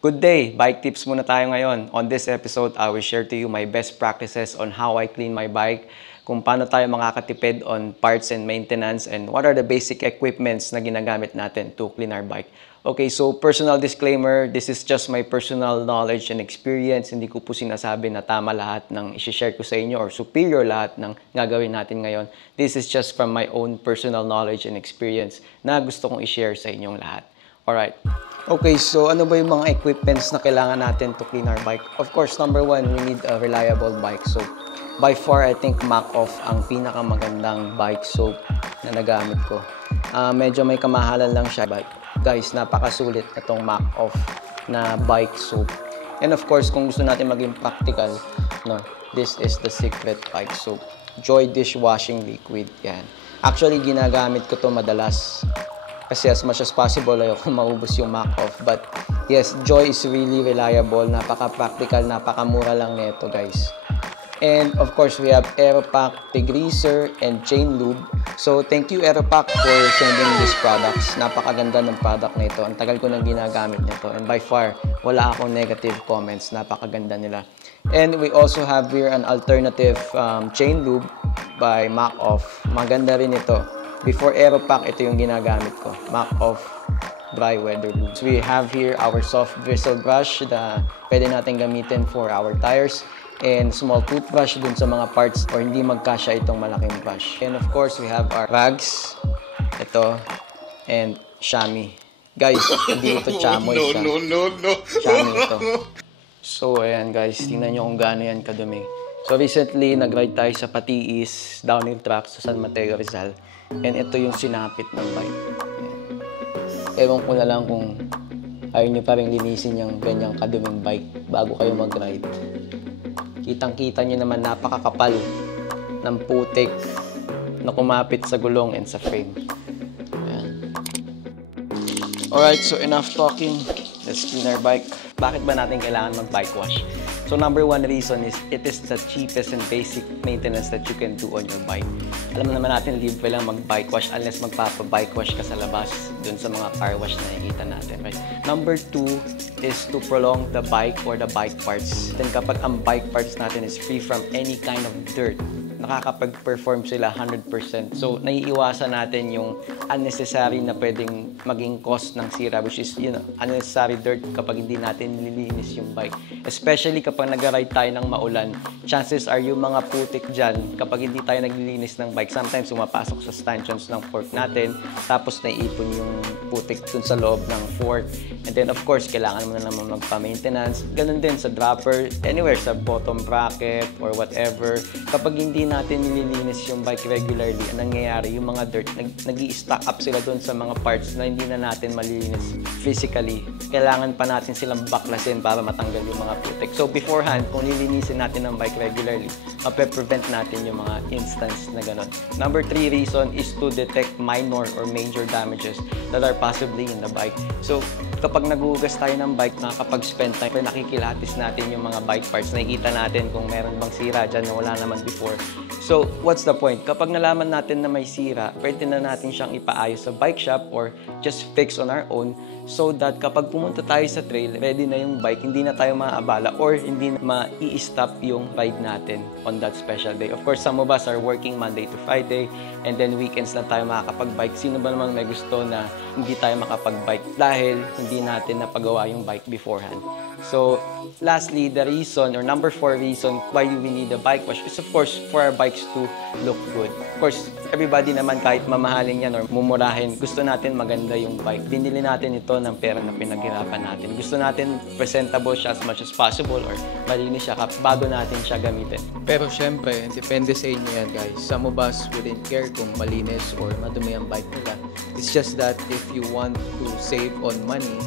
Good day! Bike tips muna tayo ngayon. On this episode, I will share to you my best practices on how I clean my bike, kung paano tayo makakatipid on parts and maintenance, and what are the basic equipments na ginagamit natin to clean our bike. Okay, so personal disclaimer, this is just my personal knowledge and experience. Hindi ko po sinasabi na tama lahat ng i-share ko sa inyo or superior lahat ng gagawin natin ngayon. This is just from my own personal knowledge and experience na gusto kong i-share sa inyong lahat. Alright. Okay, so ano ba yung mga equipments na kailangan natin to clean our bike? Of course, number one, we need a reliable bike soap. By far, I think Mac-Off ang pinakamagandang bike soap na nagamit ko. Medyo may kamahalan lang siya, but guys, napakasulit itong Mac-Off na bike soap. And of course, kung gusto natin maging practical, no, this is the secret bike soap. Joy dishwashing liquid, yan. Actually, ginagamit ko to madalas. Kasi as much as possible, ayoko maubos yung Mac-Off. But yes, Joy is really reliable, napaka-practical, napakamura lang nito guys. And of course, we have Aeropack degreaser and chain lube. So thank you Aeropack for sending these products. Napakaganda ng product na ito. Ang tagal ko nang ginagamit nito. And by far, wala akong negative comments. Napakaganda nila. And we also have here an alternative chain lube by Mac-Off. Maganda rin ito. Before Aeropack, ito yung ginagamit ko. Mac-Off dry weather lube. So we have here our soft bristle brush na pwede natin gamitin for our tires. And small toothbrush dun sa mga parts or hindi magkasya itong malaking brush. And of course, we have our rags. Ito. And chamois. Guys, hindi ito chamoy siya. Chamois ito. So, ayan guys. Tingnan nyo kung gaano yan kadumi. So, recently, nag-ride tayo sa Patiis downhill track sa San Mateo, Rizal. And ito yung sinapit ng bike. Ayan. Ewan ko na lang kung ayaw nyo pa rin linisin yung ganyang kaduming bike bago kayo mag-ride. Kitang-kita nyo naman napakakapal ng putik na kumapit sa gulong and sa frame. Ayan. Alright, so enough talking. Let's clean our bike. Bakit ba natin kailangan mag-bike wash? So number one reason is it is the cheapest and basic maintenance that you can do on your bike. Alam naman natin, libre lang mag-bike wash unless magpapa-bike wash ka sa labas dun sa mga car wash na nakikita natin, right? Number two is to prolong the bike or the bike parts. Then kapag ang bike parts natin is free from any kind of dirt, nakakapag-perform sila 100%. So, naiiwasan natin yung unnecessary na pwedeng maging cost ng sira, which is, unnecessary dirt kapag hindi natin nililinis yung bike. Especially kapag nag-ride tayo ng maulan, chances are yung mga putik dyan, kapag hindi tayo naglilinis ng bike, sometimes umapasok sa stanchions ng fork natin, tapos naiipon yung putik dun sa loob ng fork. And then, of course, kailangan mo na naman magpa-maintenance. Ganun din sa dropper, anywhere, sa bottom bracket or whatever. Kapag hindi natin nililinis yung bike regularly, ang nangyayari, yung mga dirt, nag-i-stack up sila doon sa mga parts na hindi na natin malilinis physically. Kailangan pa natin silang baklasin para matanggal yung mga putik. So beforehand, kung nilinisin natin ang bike regularly, mape-prevent natin yung mga instance na gano'n. Number 3 reason is to detect minor or major damages that are possibly in the bike. So kapag naghuhugas tayo ng bike, nakakapag-spend time, nakikilatis natin yung mga bike parts, nakikita natin kung meron bang sira dyan na wala naman before. So, what's the point? Kapag nalaman natin na may sira, pwede na natin siyang ipaayos sa bike shop or just fix on our own so that kapag pumunta tayo sa trail, ready na yung bike, hindi na tayo maaabala or hindi na ma-i-stop yung ride natin on that special day. Of course, some of us are working Monday to Friday and then weekends na tayo makakapag-bike. Sino ba naman may gusto na hindi tayo makapag-bike dahil hindi natin napagawa yung bike beforehand? So, lastly, the reason or number 4 reason why we need a bike wash is of course for our bikes to look good. Of course, everybody naman kahit mamahalin yan or mumurahin, gusto natin maganda yung bike. Binili natin ito ng pera na pinaghirapan natin. Gusto natin presentable siya as much as possible or malinis siya bago natin siya gamitin. Pero syempre, depende sa inyo yan guys. Some of us wouldn't care kung malinis or madumi ang bike nila. It's just that if you want to save on money,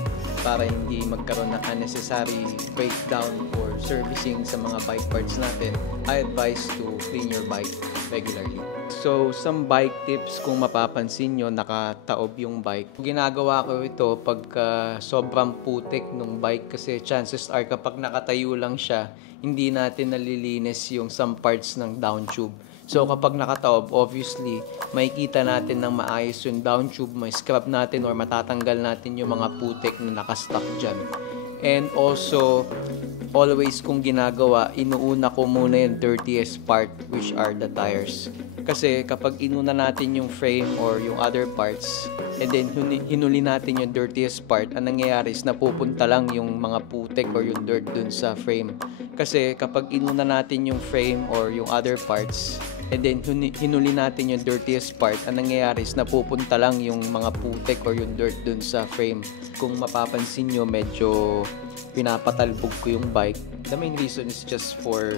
para hindi magkaroon ng unnecessary breakdown or servicing sa mga bike parts natin, I advise to clean your bike regularly. So, some bike tips kung mapapansin nyo, nakataob yung bike. Ginagawa ko ito pagka sobrang putik ng bike kasi chances are kapag nakatayo lang siya, hindi natin nalilinis yung some parts ng down tube. So kapag nakataob, obviously, makikita natin ng maayos yung down tube, may scrub natin or matatanggal natin yung mga putik na nakastock dyan. And also, always kung ginagawa, inuuna ko muna yung dirtiest part, which are the tires. Kasi kapag inuna natin yung frame or yung other parts, and then hinuli natin yung dirtiest part, ang nangyayari is napupunta lang yung mga putek or yung dirt dun sa frame. Kasi kapag inuna natin yung frame or yung other parts, and then hinuli natin yung dirtiest part, ang nangyayari is napupunta lang yung mga putek or yung dirt dun sa frame. Kung mapapansin nyo, medyo pinapatalbog ko yung bike. The main reason is just for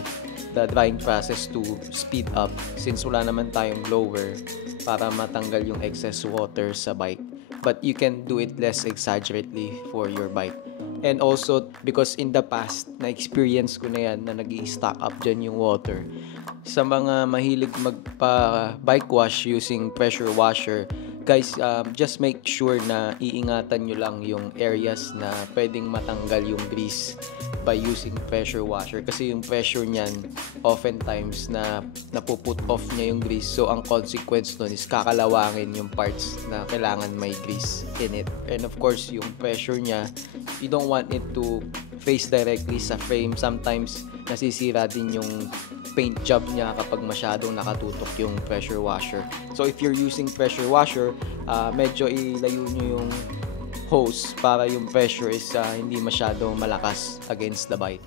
the drying process to speed up since wala naman tayong blower para matanggal yung excess water sa bike. But you can do it less exaggerately for your bike. And also, because in the past, na-experience ko na yan na nag-i-stock up dyan yung water. Sa mga mahilig magpa-bike wash using pressure washer, guys, just make sure na iingatan nyo lang yung areas na pwedeng matanggal yung grease by using pressure washer. Kasi yung pressure niyan, oftentimes na napuput off niya yung grease. So, ang consequence nun is kakalawangin yung parts na kailangan may grease in it. And of course, yung pressure niya, you don't want it to face directly sa frame. Sometimes, nasisira din yung paint job niya kapag masyadong nakatutok yung pressure washer. So if you're using pressure washer, medyo ilayo nyo yung hose para yung pressure is hindi masyadong malakas against the bike.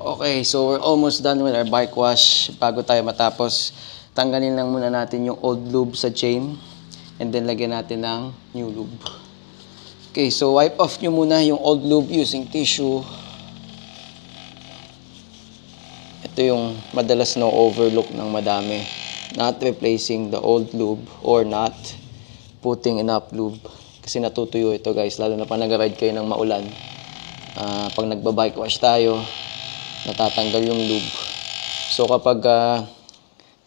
Okay, so we're almost done with our bike wash. Bago tayo matapos, tanggalin lang muna natin yung old lube sa chain and then lagyan natin ng new lube. Okay, so wipe off nyo muna yung old lube using tissue. Ito yung madalas na overlook ng madami. Not replacing the old lube or not putting enough lube. Kasi natutuyo ito guys, lalo na pag nag-ride kayo ng maulan. Pag nagba-bike wash tayo, natatanggal yung lube. So kapag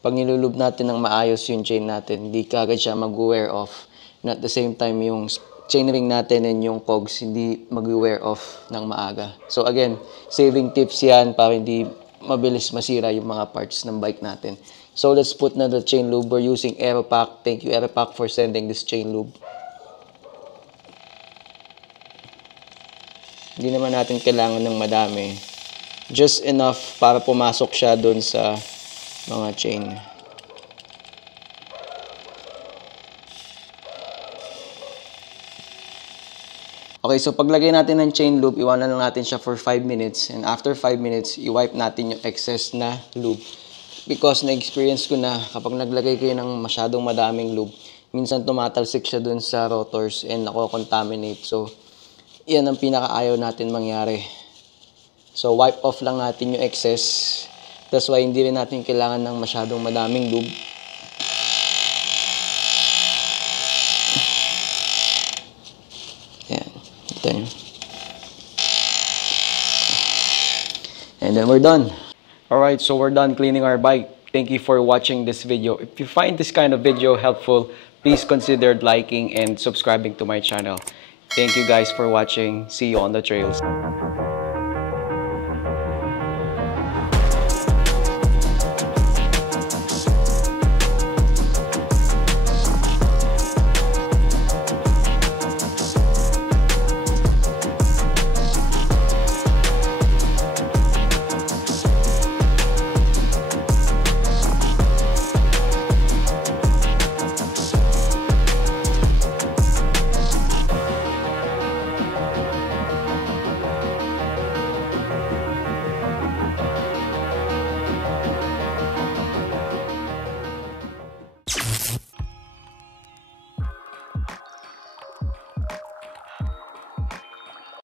pag nilulube natin ng maayos yung chain natin, hindi kagad siya mag-wear off. And at the same time, yung chainring natin and yung cogs hindi mag-wear off ng maaga. So again, saving tips yan para hindi mabilis masira yung mga parts ng bike natin. So let's put na the chain lube. We're using Aeropack. Thank you Aeropack for sending this chain lube. Hindi naman natin kailangan ng madami. Just enough para pumasok siya doon sa mga chain. Okay, so paglagay natin ng chain lube, iwanan lang natin siya for 5 minutes. And after 5 minutes, i-wipe natin yung excess na lube. Because na-experience ko na kapag naglagay kayo ng masyadong madaming lube, minsan tumatalsik siya dun sa rotors and nako-contaminate. So, yan ang pinakaayaw natin mangyari. So, wipe off lang natin yung excess. That's why hindi rin natin kailangan ng masyadong madaming lube. Yan. And then we're done. Alright, so we're done cleaning our bike. Thank you for watching this video. If you find this kind of video helpful, please consider liking and subscribing to my channel. Thank you guys for watching. See you on the trails.